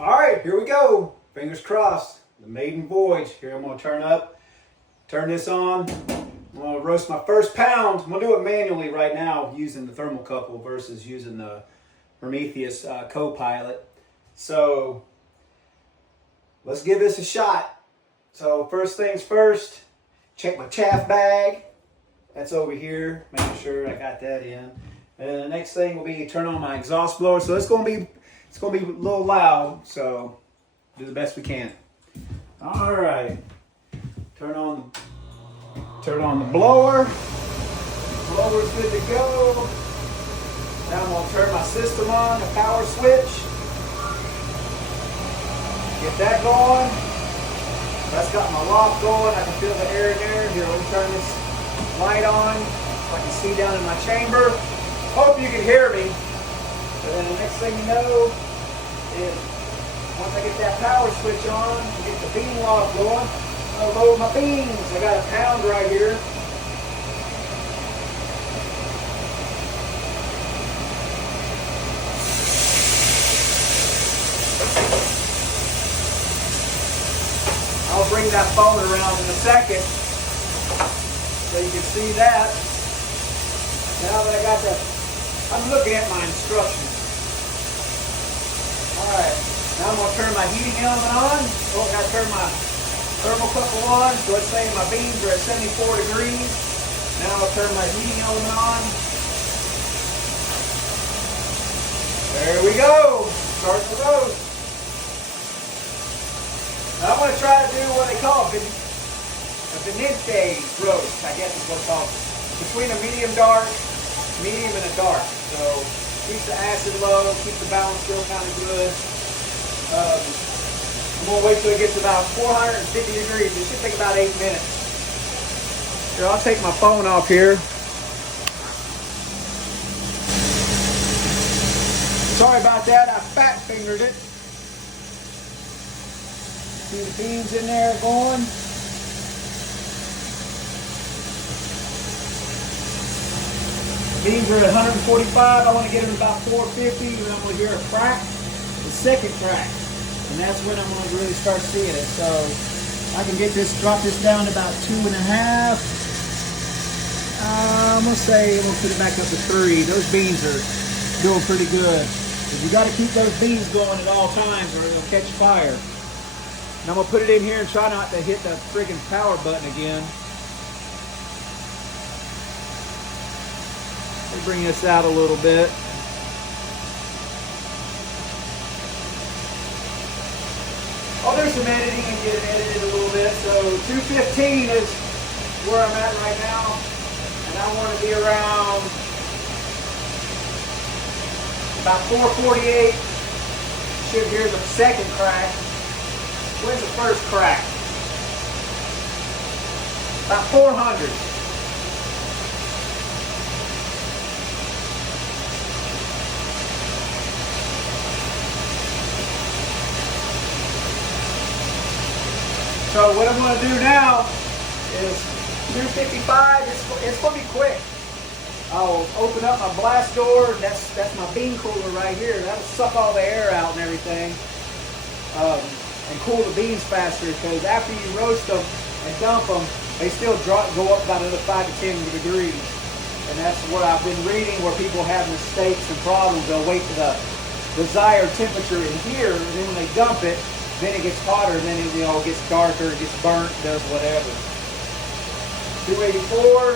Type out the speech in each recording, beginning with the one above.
All right, here we go. Fingers crossed. The maiden voyage. Here I'm going to turn this on. I'm going to roast my first pound. I'm going to do it manually right now using the thermocouple versus using the Prometheus co-pilot. So let's give this a shot. So first things first, check my chaff bag. That's over here, making sure I got that in. And the next thing will be turn on my exhaust blower. So it's going to be a little loud, so do the best we can. All right, turn on the blower. Blower's good to go. Now I'm gonna turn my system on, the power switch. Get that going. That's got my loft going. I can feel the air in there. Here, let me turn this light on so I can see down in my chamber. Hope you can hear me. And then the next thing you know is once I get that power switch on, I get the bean loft going, I'll load my beans. I got a pound right here. I'll bring that phone around in a second so you can see that. Now that I got that, I'm looking at my instructions. Alright, now I'm going to turn my heating element on. Oh, I got to turn my thermocouple on. So let's say my beans are at 74 degrees. Now I'll turn my heating element on. There we go. Start the roast. Now I'm going to try to do what they call a Valente roast, I guess is what it's called. Between a medium and a dark. So keep the acid low, keep the balance still kind of good. I'm going to wait till it gets about 450 degrees. It should take about 8 minutes. Here, I'll take my phone off here. Sorry about that, I fat fingered it. See the beans in there going. Beans are at 145. I want to get them about 450, and I'm going to hear a crack, the second crack. And that's when I'm going to really start seeing it. So I can drop this down to about 2.5. I'm going to put it back up to 3. Those beans are doing pretty good. But you got to keep those beans going at all times or they'll catch fire. And I'm going to put it in here and try not to hit the freaking power button again. Let me bring this out a little bit. I'll do some editing and get it edited a little bit. So 215 is where I'm at right now. And I want to be around about 448. Should hear the second crack. When's the first crack? About 400. So what I'm going to do now is 255. It's going to be quick. I'll open up my blast door. That's my bean cooler right here. That'll suck all the air out and everything. And cool the beans faster, because after you roast them and dump them, they still go up about another 5 to 10 degrees. And that's what I've been reading, where people have mistakes and problems. They'll wait for the desired temperature in here, and then when they dump it, then it gets hotter, and then it gets darker, it gets burnt, does whatever. 284.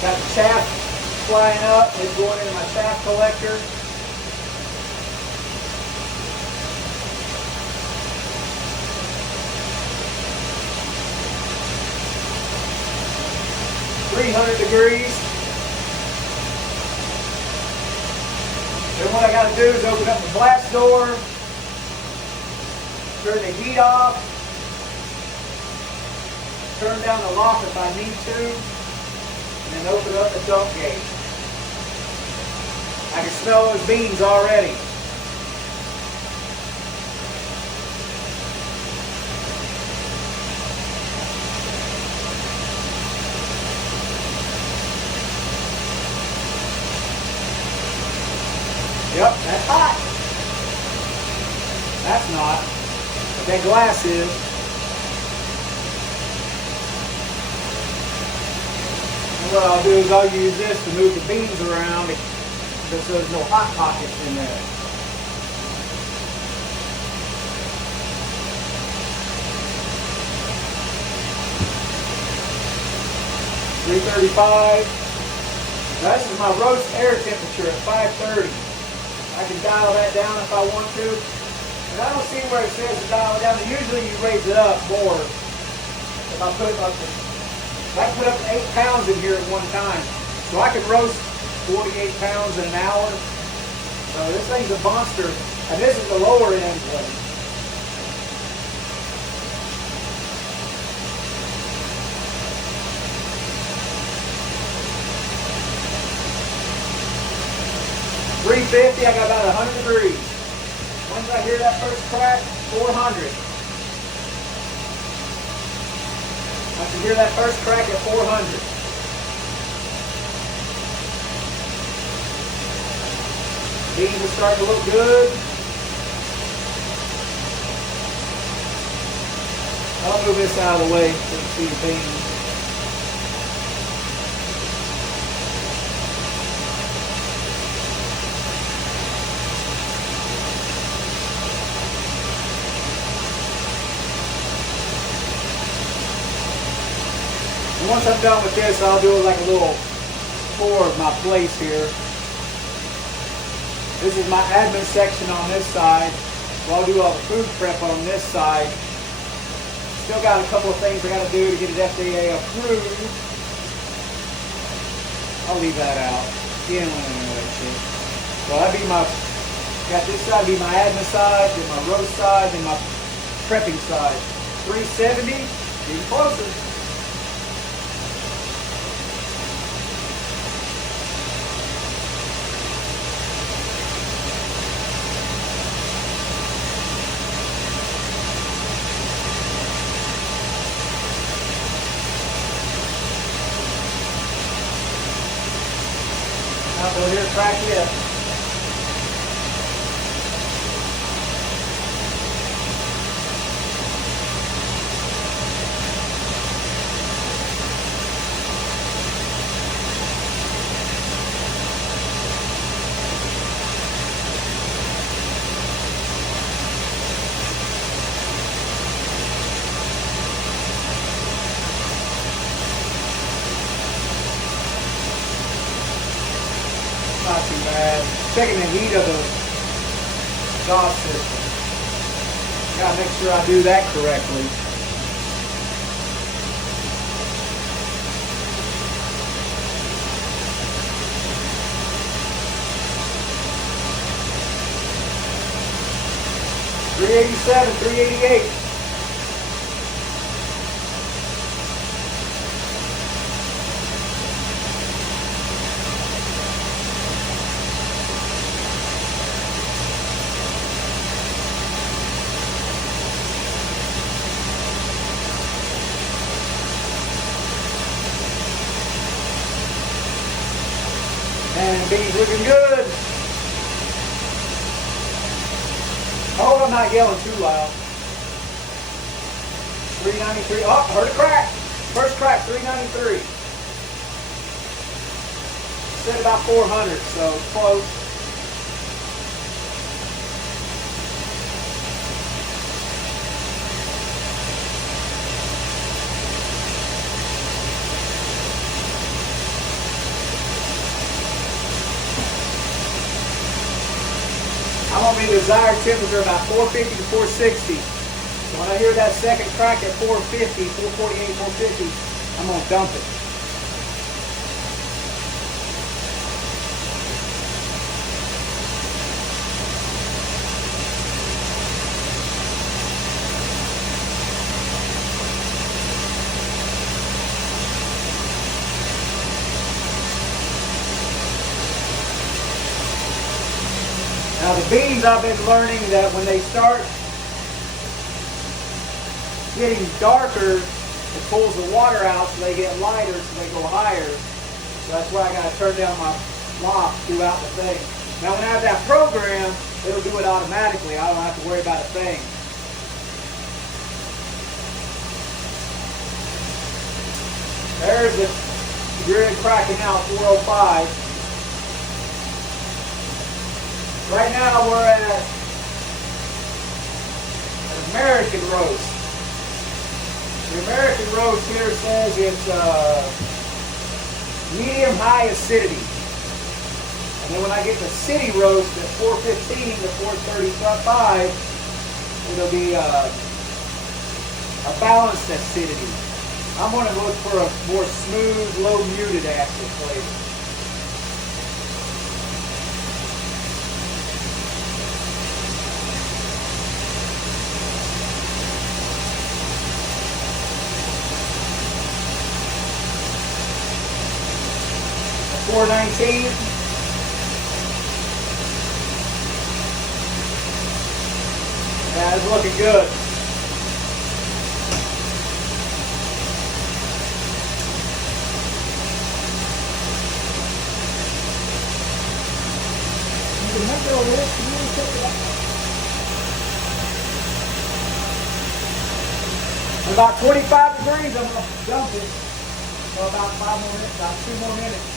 Got the chaff flying up, it's going into my chaff collector. .300 degrees. Then what I got to do is open up the blast door, turn the heat off, turn down the lock if I need to, and then open up the dump gate. I can smell those beans already. that glass is. And what I'll do is I'll use this to move the beans around so there's no hot pockets in there. .335. Now this is my roast air temperature at 530. I can dial that down if I want to. And I don't see where it says to dial it down. Usually you raise it up more. If I put it up to, I can put up to 8 pounds in here at one time. So I can roast 48 pounds in an hour. So this thing's a monster. And this is the lower end one. .350, I got about 100 degrees. Once I hear that first crack, 400. I can hear that first crack at 400. Beans are starting to look good. I'll move this out of the way so you can see the beans. Once I'm done with this, I'll do like a little tour of my place here. This is my admin section on this side. So I'll do all the food prep on this side. Still got a couple of things I got to do to get it FDA approved. I'll leave that out. You don't want to know that shit. So that'd be my, got this side be my admin side, then my roast side, then my prepping side. 370, getting closer. Go here, crack it. Not too bad. Checking the heat of the exhaust system. Gotta make sure I do that correctly. .387, .388. And beans looking good. I hope I'm not yelling too loud. 393. Oh, heard a crack. First crack, 393. Said about 400, so close. I'm going to be desired temperature about 450 to 460. So when I hear that second crack at 450, 448, 450, I'm going to dump it. Now the beans, I've been learning that when they start getting darker, it pulls the water out so they get lighter, so they go higher. So that's why I got to turn down my lock throughout the thing. Now when I have that program, it'll do it automatically. I don't have to worry about a thing. There's the grid cracking out, 405. Right now we're at an American roast. The American roast here says it's medium-high acidity. And then when I get the city roast at 415 to 435, it'll be a balanced acidity. I'm going to look for a more smooth, low muted acid flavor. At 419. Yeah, it's looking good. About 25 degrees, I'm going to dump it for about 5 more minutes, about 2 more minutes.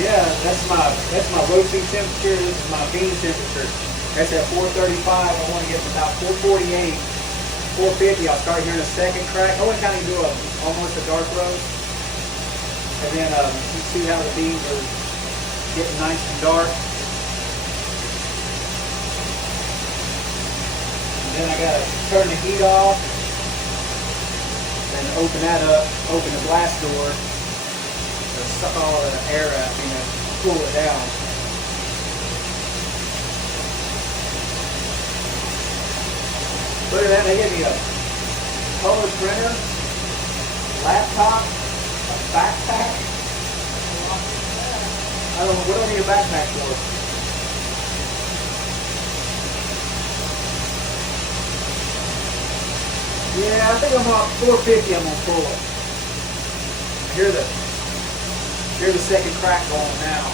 Yeah, that's my roasting temperature. This is my bean temperature. That's at 435. I want to get to about 448, 450. I'll start hearing a second crack. I want to kind of do almost a dark roast, and then you see how the beans are getting nice and dark. And then I gotta turn the heat off and open that up. Open the glass door. Suck all the air out and cool it down. Look at that, they gave me a color printer, laptop, a backpack. I don't know, what do I need a backpack for? Yeah, I think I'm on 450, I'm gonna pull it. Here's the second crack going now.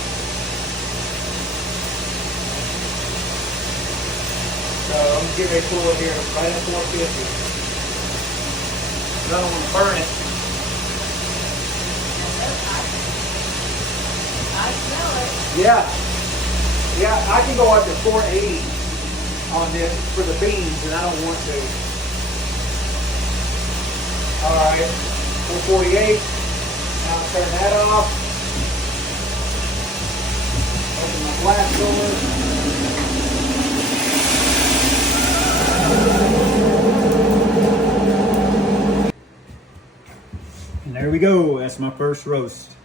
So I'm going to get ready to pull it here right at 450. I don't want to burn it. I smell it. Yeah. Yeah, I can go up to 480 on this for the beans, and I don't want to. Alright, 448. Now I'll turn that off. Open my glass door. And there we go. That's my first roast.